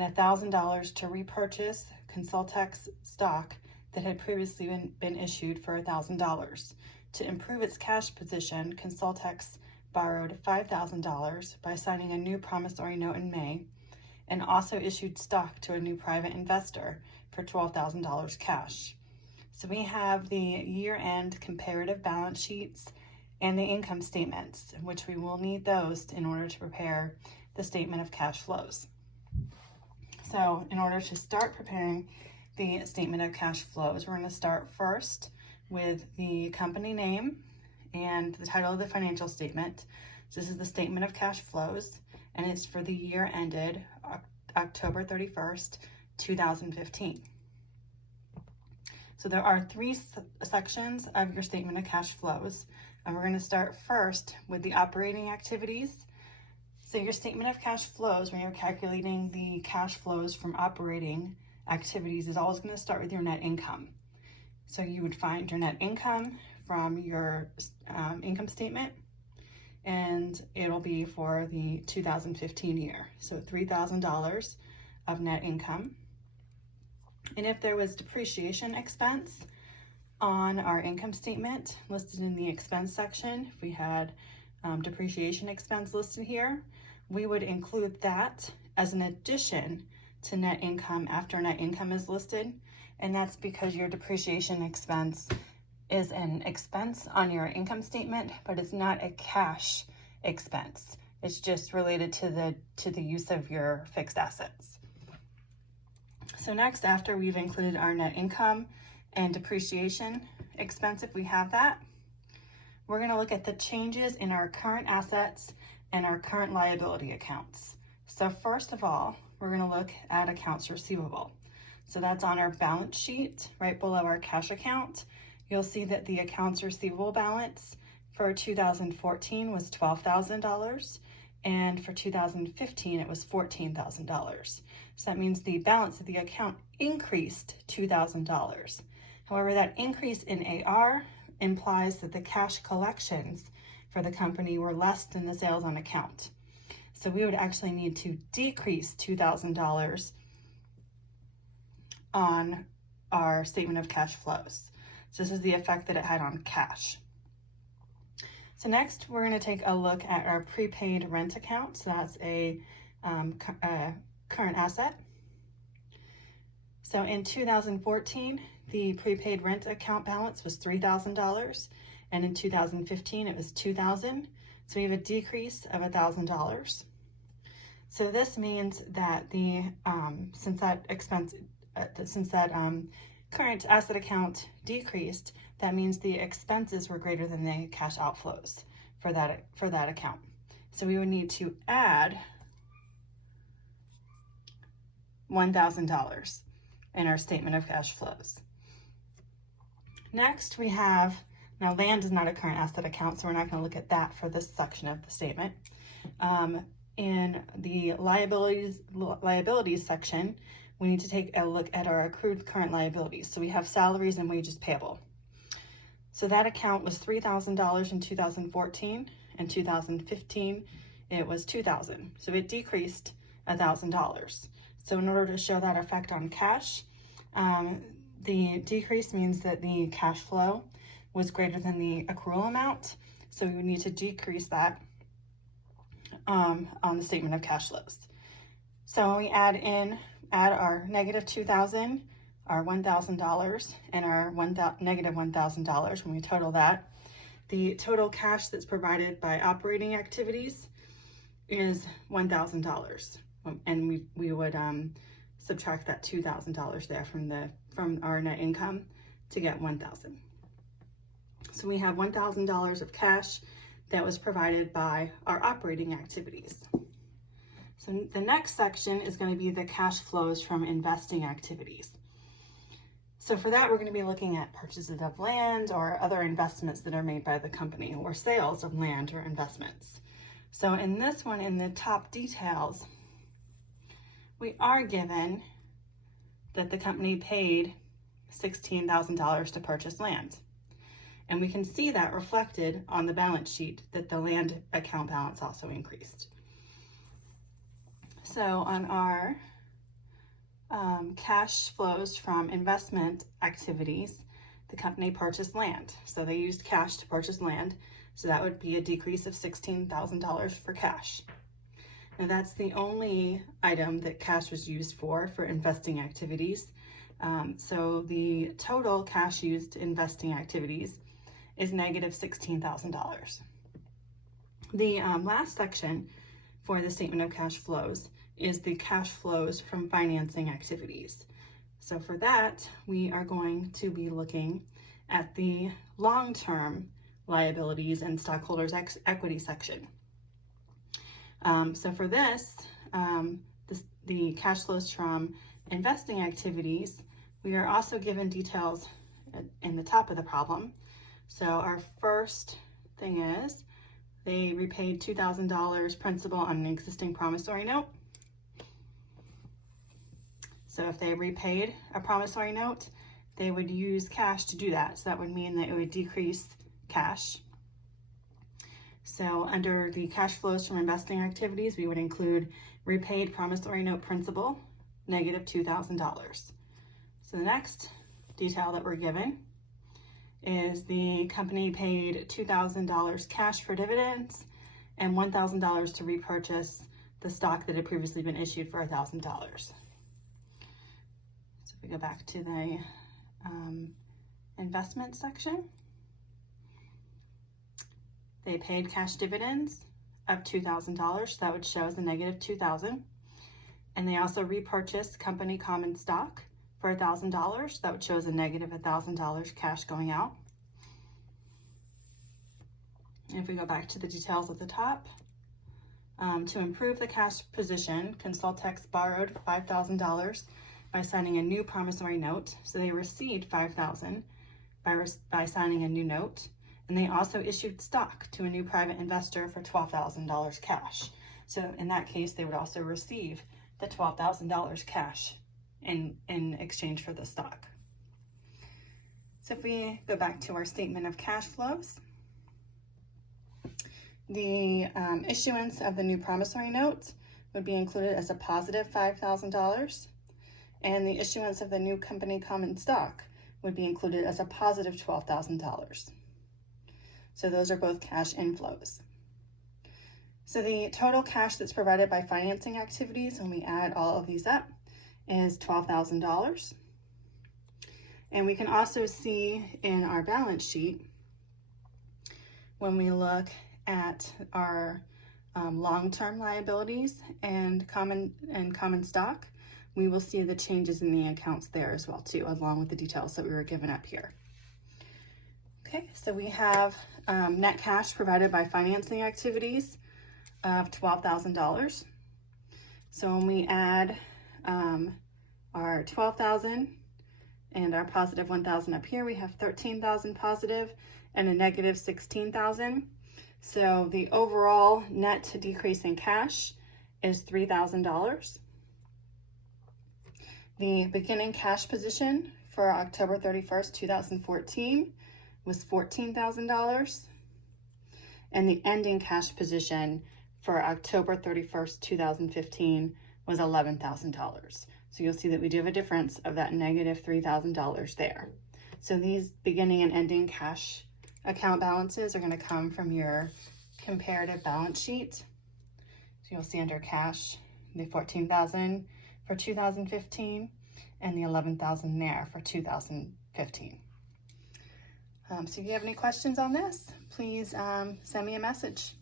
and $1,000 to repurchase Consultex stock that had previously been issued for $1,000. To improve its cash position, Consultex borrowed $5,000 by signing a new promissory note in May, and also issued stock to a new private investor for $12,000 cash. So we have the year-end comparative balance sheets and the income statements, which we will need those in order to prepare the statement of cash flows. So in order to start preparing the statement of cash flows, we're going to start first with the company name and the title of the financial statement. So this is the statement of cash flows, and it's for the year ended October 31st, 2015. So there are three sections of your statement of cash flows, and we're going to start first with the operating activities. So your statement of cash flows, when you're calculating the cash flows from operating activities, is always going to start with your net income. So you would find your net income from your income statement, and it'll be for the 2015 year. So $3,000 of net income. And if there was depreciation expense on our income statement listed in the expense section, if we had depreciation expense listed here, we would include that as an addition to net income after net income is listed. And that's because your depreciation expense is an expense on your income statement, but it's not a cash expense. It's just related to the use of your fixed assets. So next, after we've included our net income and depreciation expense, if we have that, we're going to look at the changes in our current assets and our current liability accounts. So first of all, we're going to look at accounts receivable. So that's on our balance sheet right below our cash account. You'll see that the accounts receivable balance for 2014 was $12,000, and for 2015 it was $14,000. So that means the balance of the account increased $2,000. However, that increase in AR implies that the cash collections for the company were less than the sales on account. So we would actually need to decrease $2,000 on our statement of cash flows. So this is the effect that it had on cash. So next, we're going to take a look at our prepaid rent account. So that's a current asset. So in 2014, the prepaid rent account balance was $3,000, and in 2015 it was $2,000. So we have a decrease of $1,000. So this means that since that current asset account decreased, that means the expenses were greater than the cash outflows for that account. So we would need to add $1,000 in our statement of cash flows. Next, we have, now land is not a current asset account, so we're not going to look at that for this section of the statement. In the liabilities section, we need to take a look at our accrued current liabilities. So we have salaries and wages payable. So that account was $3,000 in 2014, and 2015 it was $2,000. So it decreased $1,000. So in order to show that effect on cash, the decrease means that the cash flow was greater than the accrual amount. So we would need to decrease that on the statement of cash flows. So when we add our negative $2,000, our $1,000, and our negative $1,000, when we total that, the total cash that's provided by operating activities is $1,000. And we would subtract that $2,000 there from our net income to get $1,000. So we have $1,000 of cash that was provided by our operating activities. So the next section is going to be the cash flows from investing activities. So for that, we're going to be looking at purchases of land or other investments that are made by the company, or sales of land or investments. So in this one, in the top details, we are given that the company paid $16,000 to purchase land. And we can see that reflected on the balance sheet, that the land account balance also increased. So on our cash flows from investment activities, the company purchased land. So they used cash to purchase land. So that would be a decrease of $16,000 for cash. Now that's the only item that cash was used for investing activities. So the total cash used in investing activities is negative $16,000. The last section for the statement of cash flows is the cash flows from financing activities. So for that, we are going to be looking at the long-term liabilities and stockholders' equity section. So for this, the cash flows from investing activities, we are also given details in the top of the problem. So our first thing is they repaid $2,000 principal on an existing promissory note. So if they repaid a promissory note, they would use cash to do that. So that would mean that it would decrease cash. So under the cash flows from investing activities, we would include repaid promissory note principal, negative $2,000. So the next detail that we're given is the company paid $2,000 cash for dividends and $1,000 to repurchase the stock that had previously been issued for $1,000. So if we go back to the investment section, they paid cash dividends of $2,000, so that would show as a negative $2,000. And they also repurchased company common stock for $1,000, that would show as a negative $1,000 cash going out. And if we go back to the details at the top, to improve the cash position, Consultex borrowed $5,000 by signing a new promissory note. So they received $5,000 by signing a new note. And they also issued stock to a new private investor for $12,000 cash. So in that case, they would also receive the $12,000 cash in exchange for the stock. So if we go back to our statement of cash flows, the issuance of the new promissory note would be included as a positive $5,000, and the issuance of the new company common stock would be included as a positive $12,000. So those are both cash inflows. So the total cash that's provided by financing activities, when we add all of these up, is $12,000. And we can also see in our balance sheet, when we look at our long-term liabilities and common stock, we will see the changes in the accounts there as well too, along with the details that we were given up here. Okay, so we have net cash provided by financing activities of $12,000. So when we add our $12,000 and our positive $1,000 up here, we have $13,000 positive and a negative $16,000. So the overall net decrease in cash is $3,000. The beginning cash position for October 31st, 2014 was $14,000. And the ending cash position for October 31st, 2015 was $11,000. So you'll see that we do have a difference of that negative $3,000 there. So these beginning and ending cash account balances are going to come from your comparative balance sheet. So you'll see under cash, the $14,000 for 2015 and the $11,000 there for 2015. So if you have any questions on this, please send me a message.